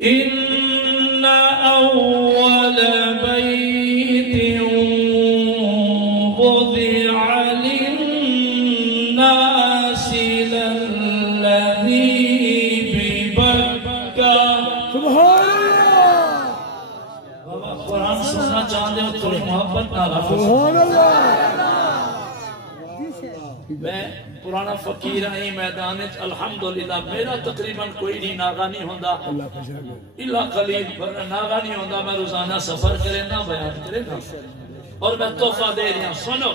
إن أول بيت وضع للناس للذي ببكة سبحان اللہ بابا قرآن سننا چاہتے ہو تھوڑی محبت نہ رہا سبحان اللہ میں پرانا فقیر ہیں میدان الحمدللہ میرا تقریباً کوئی نہیں ناغا نہیں ہوندہ اللہ قلیل پر ناغا نہیں ہوندہ میں روزانہ سفر کریں نا بیان کریں نا اور میں تحفہ دے رہی ہوں سنو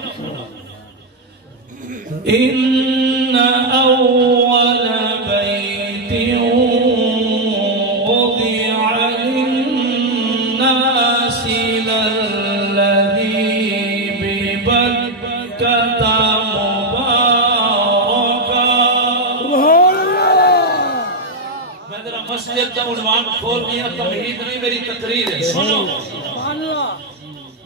ان اول بیت وضع للناس للذی ببکة مسجد کا عنوان کھول دیا تمہید نہیں میری تقریر ہے سنو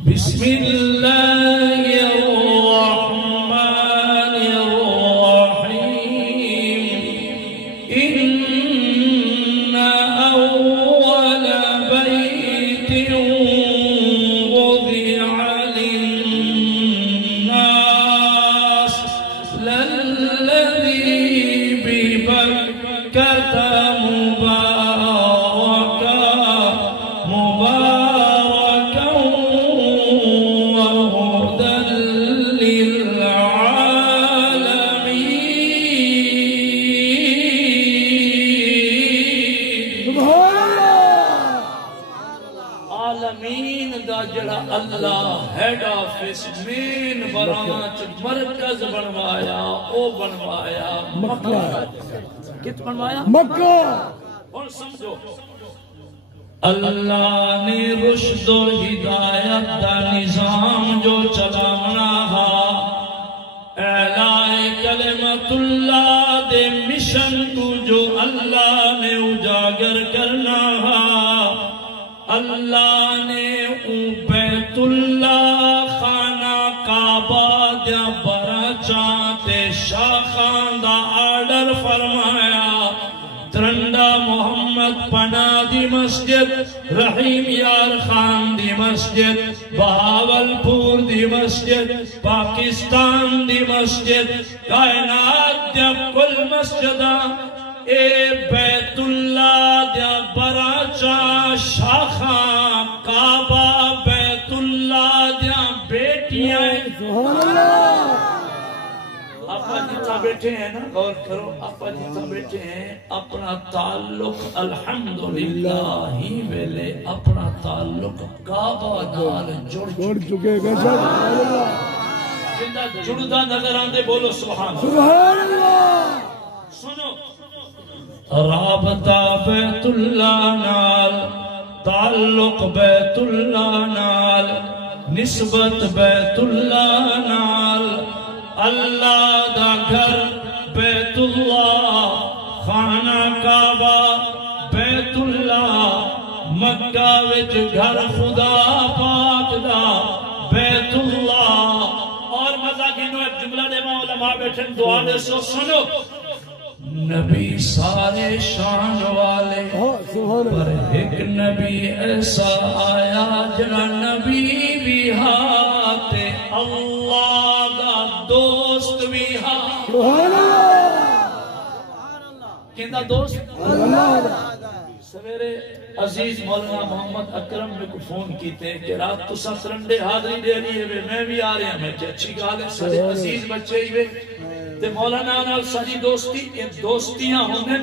بسم اللہ الرحمن الرحیم ان اول بیت وضع للناس للذی ببکة اللہ ہیڈ آفس مین برانچ مرکز بنوایا او بنوایا مکہ کت بنوایا مکہ اور سمجھو اللہ نے رشد و ہدایت دا نظام جو چلانا ہا اعلان کلمت اللہ دے مشن کو جو اللہ نے اجاگر کرنا ہا اللہ نے بیت اللہ خانہ کعبہ دیا برچاتے شاخان دا آرڈر فرمایا ترنڈا محمد پناہ دی مسجد رحیم یار خان دی مسجد بہاولپور دی مسجد پاکستان دی مسجد کائنات دیا کل مسجدہ اے بیت اللہ دیا براچا شاخاں کعبہ بیت اللہ دیا بیٹیاں آپا جتا بیٹھے ہیں نا غور کرو آپا جتا بیٹھے ہیں اپنا تعلق الحمدللہ ہی ویلے اپنا تعلق کعبہ نال جڑ چکے گا جندہ جڑدہ نظر آندے بولو سبحان اللہ سنو رابطہ بیت اللہ نال تعلق بیت اللہ نال نسبت بیت اللہ نال اللہ دا گھر بیت اللہ خانہ کعبہ بیت اللہ مکہ وچ گھر خدا پاک دا بیت اللہ اور مزہ کی نو ایک جملہ دے ماں علماء بیٹھن دعا دے سو سنو نبی سارے شان والے پر ایک نبی ایسا آیا جنا نبی بھی ہاتے اللہ دا دوست بھی ہاتے کہندہ دوست سویرے عزیز مولانا محمد اکرم میں کو فون کیتے ہیں کہ رات تو سرنڈے حاضری دے رہی ہے میں بھی آ رہے ہیں میں کہ اچھی گال ہے سارے عزیز بچے ہی وے تے مولانا نال ساری دوستی اے دوستیاں ہونے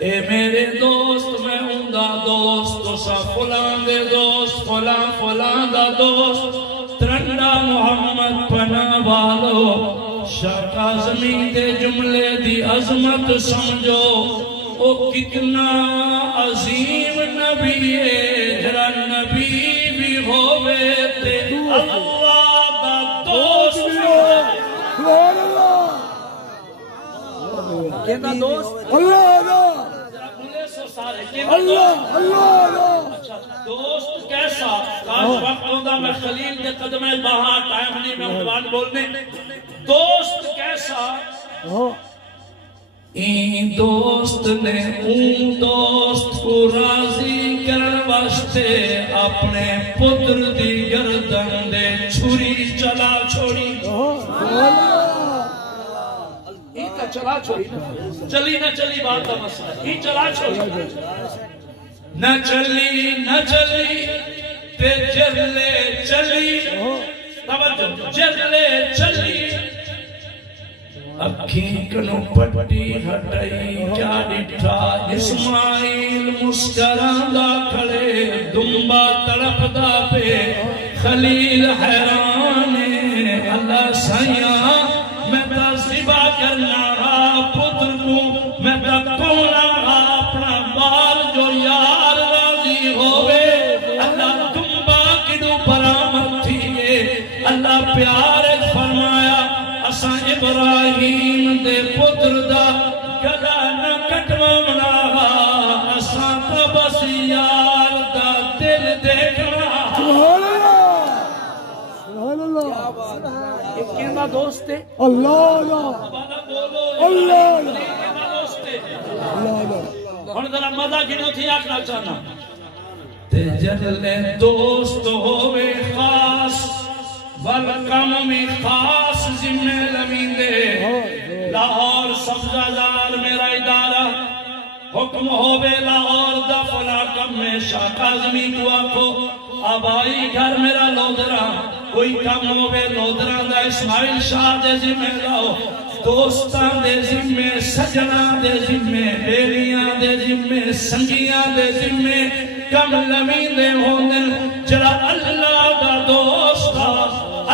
اے میرے دوست میں ہوندا دوست تو سا فلان دے دوست فلان دا دوست ترنڈا محمد پناہ والو شاہ کاظمی دے جملے دی عظمت سمجھو او کتنا عظیم نبی ہے جرا نبی بھی ہوئے تے اللہ دا دوست بھی ہوئے کہتا دوست اللہ دوست کیسا کاش وقت ہوندہ میں خلیل کے قدمِ بہا ٹائم نہیں میں عنوان بولنے دوست کیسا این دوست نے اون دوست کو راضی کرن واسطے اپنے پتر دی گردن دے چھری چلا چھوڑی یہ تو چلا چھوڑی چلی نہ چلی بات کا مسئلہ یہ چلا چھوڑی نہ چلی تے جرلے چلی توجہ جرلے چلی اکھیں کنو پٹی ہٹائی کیا ڈٹھا اسماعیل مسکراندہ کھڑے دنبا تڑپ دا پہ خلیل حیرانے اللہ سیاں میں تا ذبح کرنا رہا پتر کو میں تا کونا رہا اپنا بال جو یار راضی ہوئے اللہ دنبا کدو برامت تھیے اللہ پیار فرمایا اساں ابراہیم دے پتر دا گدا نہ کٹوامنا اساں تا بس یار دا دل دیکھنا سبحان اللہ سبحان اللہ یہ کینا دوست ہے اللہ اللہ ہن ذرا مزہ گنو تھی آکھنا چاہنا تے جلے دوست ہوئے خاص والکم میں خاص ذمہ لمیندے لاہور سبزہ میرا ادارہ حکم ہوئے لاہور دا فلاکم میں شاہ کاظمی کو آکھو آبائی گھر میرا لودرہ کوئی کم ہوئے لودرہ دا اسماعیل شاہ دے ذمہ لاؤ دوستان دے ذمہ سجنان دے ذمہ بیلیاں دے ذمہ سنگیاں دے ذمہ کم لمیندے ہوندن جرا اللہ دا دوستا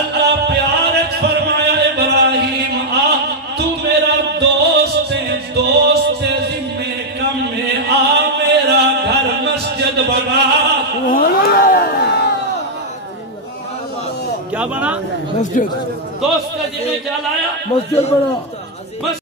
اللہ پیارت فرمایا ابراہیم آ تو میرا دوست ہے دوست ذمہ کم میں آ میرا گھر مسجد بنا کیا بنا مسجد دوست کا ذمہ کیا لایا مسجد بنا